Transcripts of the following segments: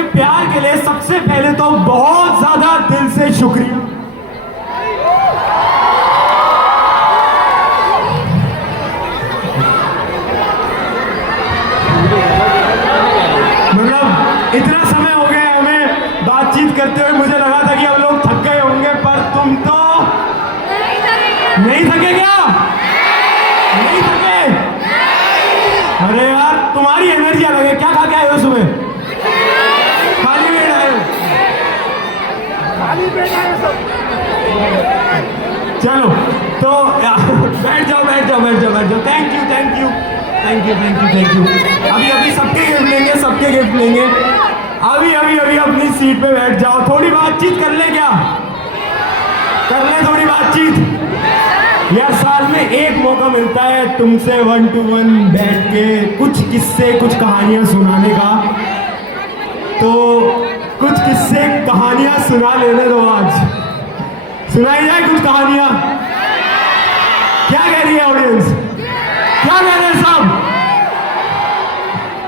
आपके प्यार के लिए सबसे पहले तो बहुत ज्यादा दिल से शुक्रिया। मतलब इतना समय हो गया हमें बातचीत करते हुए, मुझे लगा था कि अब लोग थक गए होंगे, पर तुम तो नहीं थके क्या? नहीं थके? अरे यार तुम्हारी एनर्जी अलग है। क्या खा के आए हो सुबह? खाली पेट आए हो? चलो तो बैठ जाओ बैठ जाओ बैठ जाओ बैठ जाओ। Thank you thank you thank you thank you thank you. अभी अभी सबके गिफ्ट लेंगे, सबके गिफ्ट लेंगे। अभी अभी अभी अपनी सीट पे बैठ जाओ, थोड़ी बातचीत कर ले। क्या कर ले? थोड़ी बातचीत यार। साल में एक मौका मिलता है तुमसे 1 to 1 बैठ के कुछ किस्से कुछ कहानियां सुनाने का, तो कुछ किस्से कहानियां सुना लेने दो। आज सुनाई जाए कुछ कहानियां। क्या कह रही है ऑडियंस? क्या कह रहे हैं सब?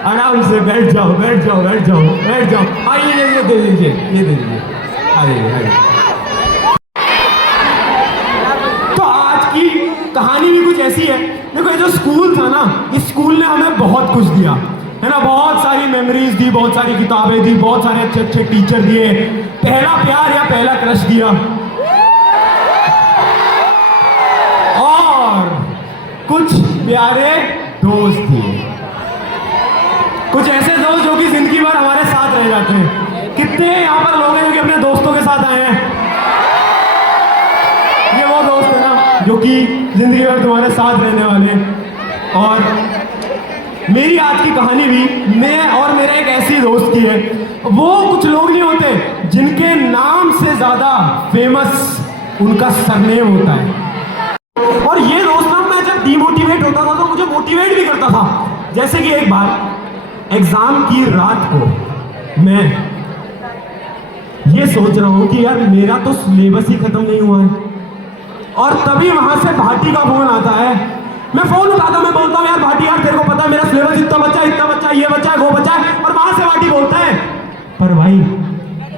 आराम से बैठ जाओ बैठ जाओ बैठ जाओ बैठ जाओ। हाँ ये दे दीजिए, ये दे दीजिए। अरे कहानी भी कुछ ऐसी है। देखो ये जो स्कूल था ना, इस स्कूल ने हमें बहुत कुछ दिया है ना। बहुत सारी मेमोरीज दी, बहुत सारी किताबें दी, बहुत सारे अच्छे अच्छे टीचर दिए, पहला प्यार या पहला क्रश दिया, और कुछ प्यारे दोस्त दिए। कुछ ऐसे दोस्त जो कि जिंदगी भर हमारे साथ रह जाते हैं। कितने यहाँ पर लोग हैं जो कि अपने दोस्तों के साथ आए हैं? ये वो दोस्त है ना जो कि जिंदगी भर तुम्हारे साथ रहने वाले। और मेरी आज की कहानी भी मैं और मेरे एक ऐसी दोस्त की है। वो कुछ लोग नहीं होते जिनके नाम से ज्यादा फेमस उनका सरनेम होता है। और ये दोस्त ना, मैं जब डिमोटिवेट होता था तो मुझे मोटिवेट भी करता था। जैसे कि एक बार एग्जाम की रात को मैं ये सोच रहा हूं कि यार मेरा तो सिलेबस ही खत्म नहीं हुआ है, और तभी वहां से भाटी का फोन आता है। मैं फोन उठाता, मैं बोलता हूँ यार भाटी यार तेरे को पता है मेरा सिलेबस इतना बच्चा ये बच्चा है वो बच्चा है। और वहां से भाटी बोलता है पर भाई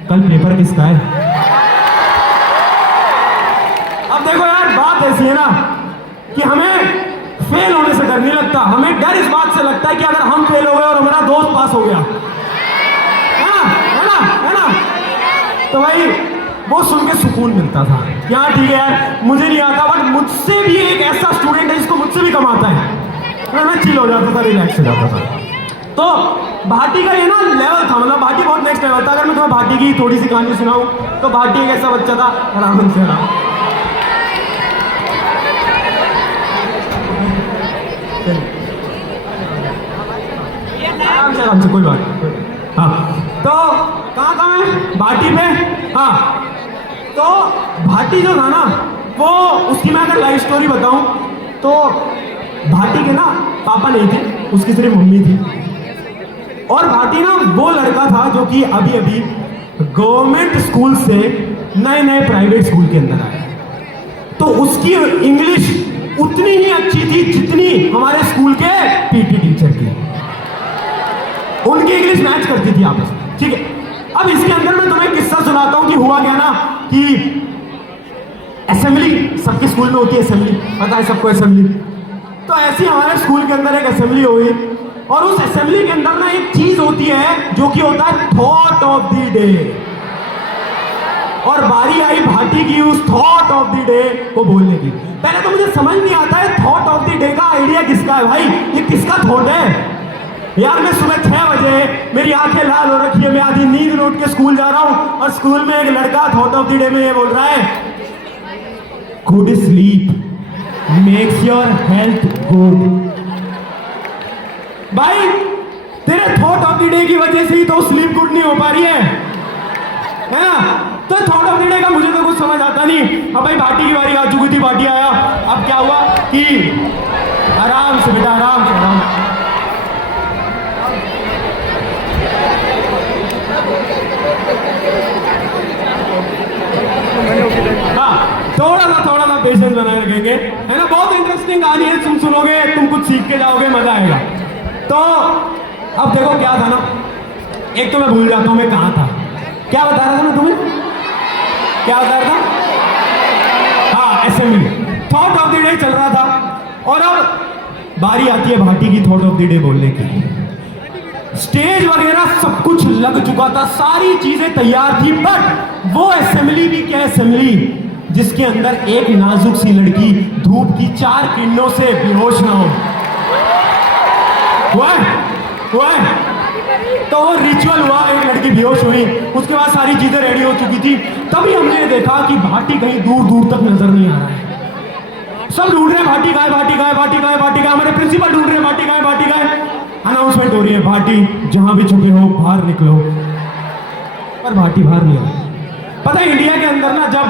कल पेपर किसका है? अब देखो यार बात ऐसी है ना कि हमें फेल होने से डर नहीं लगता, हमें डर इस बात से लगता है कि अगर हम फेल हो गए और हमारा दोस्त पास हो गया, है ना है ना है ना, तो भाई वो सुन के सुकून मिलता था। यहाँ ठीक है यार मुझे नहीं आता, बट मुझसे भी एक ऐसा स्टूडेंट है जिसको मुझसे भी कम आता है, मैं चिल हो जाता था, रिलैक्स हो जाता था। तो भाटी का ये ना लेवल था, मतलब भाटी बहुत नेक्स्ट लेवल था। अगर मैं तुम्हें भाटी की थोड़ी सी कहानी सुनाऊं तो भाटी एक ऐसा बच्चा था, आराम से आराम से कोई बात नहीं। हाँ तो कहाँ था मैं? भाटी पे। हाँ तो भाटी जो था ना वो, उसकी मैं अगर लाइफ स्टोरी बताऊं तो भाटी के ना पापा नहीं थे, उसकी सिर्फ मम्मी थी। और भाटी ना वो लड़का था जो कि अभी अभी गवर्नमेंट स्कूल से नए नए प्राइवेट स्कूल के अंदर आया। तो उसकी इंग्लिश उतनी ही अच्छी थी जितनी हमारे स्कूल के पीटी टीचर की, उनकी इंग्लिश मैच करती थी आपस में। ठीक है, अब इसके अंदर मैं तुम्हें किस्सा सुनाता हूं कि हुआ क्या ना कि असेंबली सबके स्कूल में होती है, असेंबली पता है सबको असेंबली। तो ऐसी हमारे स्कूल के अंदर एक असेंबली हुई, और उस असेंबली के अंदर ना एक चीज होती है जो कि होता है थॉट ऑफ द डे। और बारी आई भाटी की उस थॉट ऑफ द डे को बोलने की। पहले तो मुझे समझ नहीं आता है थॉट ऑफ द डे का आइडिया किसका है भाई, ये किसका थॉट है यार। मैं सुबह 6 बजे, मेरी आंखें लाल हो रखी है, मैं आधी नींद में उठ के स्कूल जा रहा हूं, और स्कूल में एक लड़का थॉट ऑफ द डे में ये बोल रहा है good sleep makes your health good. भाई तेरे थॉट ऑफ द डे की वजह से ही तो स्लीप गुड नहीं हो पा रही है ना। तो थॉट ऑफ द डे का मुझे तो कुछ समझ आता नहीं। अब भाई भाटी की बारी आ चुकी थी, भाटी आया। अब क्या हुआ कि आराम से बेटा, आराम से आराम। हाँ थोड़ा सा पेशेंस बनाए रखेंगे, है ना। बहुत इंटरेस्टिंग कहानी है, तुम सुनोगे तुम कुछ सीख के जाओगे, मजा आएगा। तो अब देखो क्या था ना एक तो मैं भूल जाता हूँ मैं कहाँ था, क्या बता रहा था मैं तुम्हें, क्या बता रहा था, हाँ assembly, thought of the day चल रहा था। और अब बारी आती है भाटी की थॉट ऑफ द डे बोलने की। स्टेज वगैरह सब कुछ लग चुका था, सारी चीजें तैयार थी, बट वो असेंबली भी क्या असेंबली जिसके अंदर एक नाजुक सी लड़की धूप की 4 किरणों से बेहोश ना हो। हुआ तो वो रिचुअल हुआ, एक लड़की बेहोश हुई, उसके बाद सारी चीजें रेडी हो चुकी थी। तभी हमने देखा कि भाटी कहीं दूर दूर तक नजर नहीं आ रहा है। सब ढूंढ रहे हैं भाटी गाय, भाटी गाय, भाटी गाय, भाटी गाय, हमारे प्रिंसिपल ढूंढ रहे हैं भाटी गाय, भाटी गाय। अनाउंसमेंट हो रही है, भाटी जहां भी छुपे हो बाहर निकलो, पर भाटी बाहर नहीं आ। पता है इंडिया के अंदर ना जब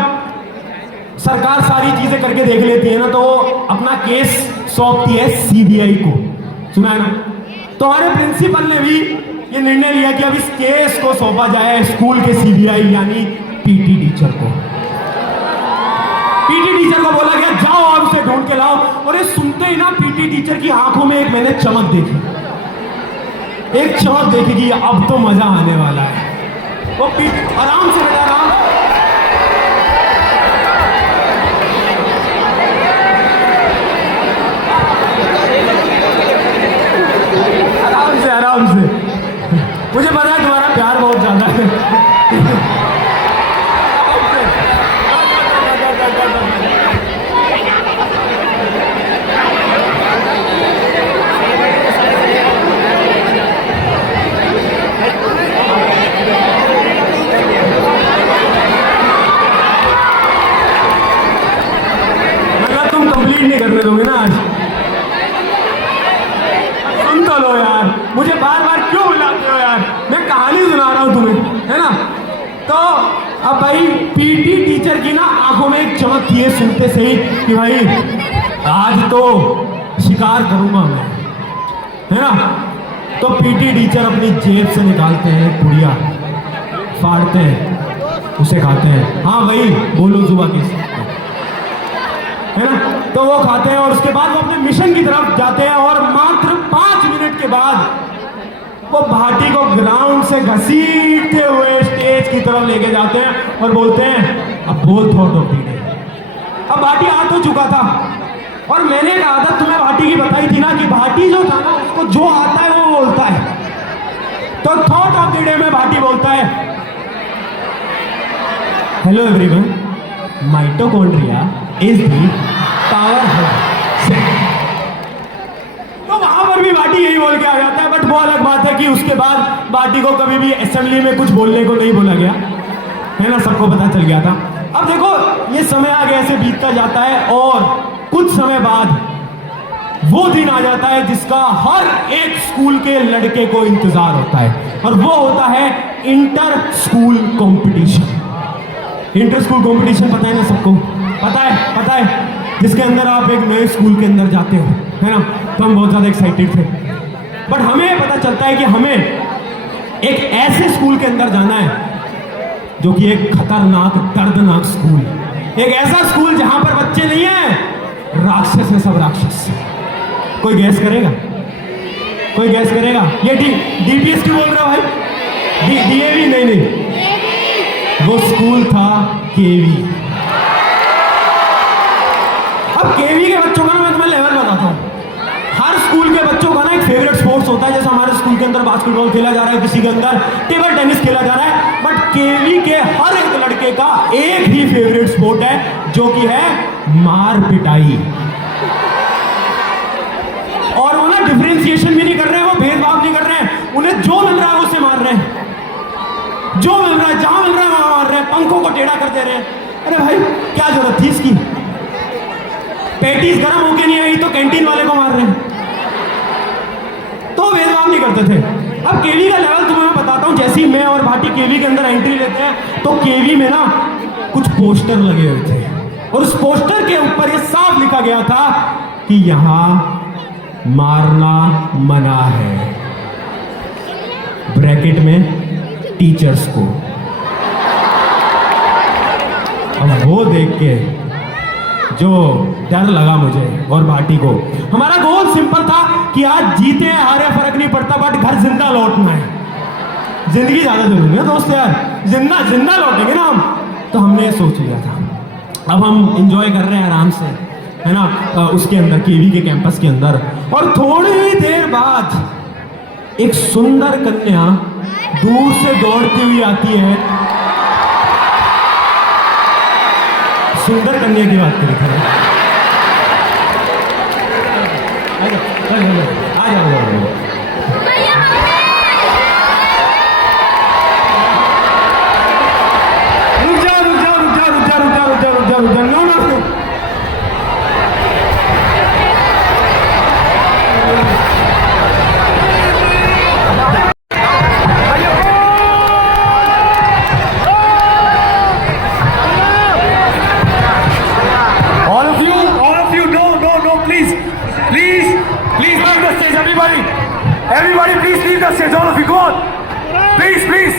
सरकार सारी चीजें करके देख लेती है ना तो अपना केस सौंपती है सीबीआई को, सुना है ना। तो हमारे प्रिंसिपल ने भी ये निर्णय लिया कि अब इस केस को सौंपा जाए स्कूल के सीबीआई यानी पीटी टीचर को। पीटी टीचर को बोला गया जाओ और उसे ढूंढ के लाओ। और ये सुनते ही ना पीटी टीचर की आंखों में एक मैंने चमक देखी, एक चमक देखी कि अब तो मजा आने वाला है। वो आराम से बेटा आराम आराम से, मुझे पता है तुम्हारा प्यार बहुत ज्यादा है। मगर तुम कंप्लीट नहीं करने दोगे ना आज, सुन तो लो यार, मुझे बार बार क्यों बुलाते हो यार, मैं कहानी सुना रहा हूं तुम्हें, है ना। तो अब भाई पीटी टीचर की ना आंखों में एक चमक थी सुनते से ही कि भाई आज तो शिकार करूंगा मैं, है ना। तो पीटी टीचर अपनी जेब से निकालते हैं पुड़िया, फाड़ते हैं, उसे खाते हैं। हाँ भाई बोलो जुबा किस, है ना। तो वो खाते हैं और उसके बाद वो अपने मिशन की तरफ जाते हैं और मात्र 5 मिनट के बाद वो भाटी को ग्राउंड से घसीटते हुए स्टेज की तरफ लेके जाते हैं और बोलते हैं अब बोल थॉट ऑफ द डे। अब भाटी आ तो चुका था और मैंने एक आदत तुम्हें भाटी की बताई थी ना कि भाटी जो था ना उसको जो आता है वो बोलता है। तो थॉट ऑफ द डे में भाटी बोलता है hello everyone, mitochondria is the power head. तो वहां पर भी भाटी यही बोल के आ जाता है, बट वो अलग बात है कि उसके बाद भाटी को कभी भी असेंबली में कुछ बोलने को नहीं बोला गया, है ना, सबको पता चल गया था। अब देखो ये समय आगे ऐसे बीतता जाता है और कुछ समय बाद वो दिन आ जाता है जिसका हर एक स्कूल के लड़के को इंतजार होता है और वो होता है inter school competition. Inter school competition पता है ना सबको, पता है जिसके अंदर आप एक नए स्कूल के अंदर जाते हो, है ना। तो हम बहुत ज्यादा एक्साइटेड थे, बट हमें पता चलता है कि हमें एक ऐसे स्कूल के अंदर जाना है जो कि एक खतरनाक दर्दनाक स्कूल, एक ऐसा स्कूल जहां पर बच्चे नहीं है राक्षस है, सब राक्षस। कोई गैस करेगा, कोई गैस करेगा? ये डीपीएस क्यों बोल रहा भाई? डीएवी नहीं, वो स्कूल था केवी। अब केवी के बच्चों का ना मैं तुम्हें लेवल बताता हूँ। हर स्कूल के बच्चों का ना एक फेवरेट स्पोर्ट्स होता है, जैसे हमारे स्कूल के अंदर बास्केटबॉल खेला जा रहा है, किसी के अंदर टेबल टेनिस खेला जा रहा है, बट केवी के हर एक लड़के का एक ही फेवरेट स्पोर्ट है जो कि है मार पिटाई। और वो ना डिफरेंशिएशन भी नहीं कर रहे हैं, वो भेदभाव नहीं कर रहे हैं, उन्हें जो मिल रहा है उसे मार रहे हैं, जो मिल रहा है जहां मिल रहा है वहां मार रहे हैं, पंखों को टेढ़ा कर दे रहे हैं। अरे भाई क्या जरूरत थी इसकी? पैटीज गर्म होके नहीं आई तो कैंटीन वाले को मार रहे हैं, तो भेदभाव नहीं करते थे। अब केवी का लेवल तुम्हें मैं बताता हूं। जैसे ही मैं और भाटी केवी के अंदर एंट्री लेते हैं तो केवी में ना कुछ पोस्टर लगे हुए थे और उस पोस्टर के ऊपर ये साफ लिखा गया था कि यहां मारना मना है, ब्रैकेट में टीचर्स को। अब वो देख के जो डर लगा मुझे और भाटी को, हमारा गोल सिंपल था कि आज जीते हारे फर्क नहीं पड़ता, बट घर जिंदा लौटना है, जिंदगी ज्यादा जरूरी है दोस्त यार, जिंदा जिंदा लौटेंगे ना हम। तो हमने ये सोच लिया था, अब हम इंजॉय कर रहे हैं आराम से, है ना, उसके अंदर केवी के कैंपस के अंदर। और थोड़ी ही देर बाद एक सुंदर कन्या दूर से दौड़ती हुई आती है। सुंदर कन्या की बात करी थी, आ जाओ। Everybody, please leave the stage. All of you, go on. Please, please.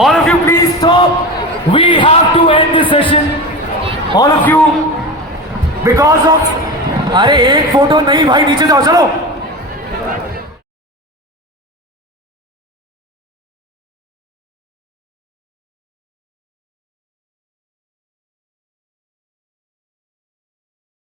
All of you, please stop. We have to end this session. All of you, because of. अरे एक फोटो नहीं भाई, नीचे जाओ, चलो.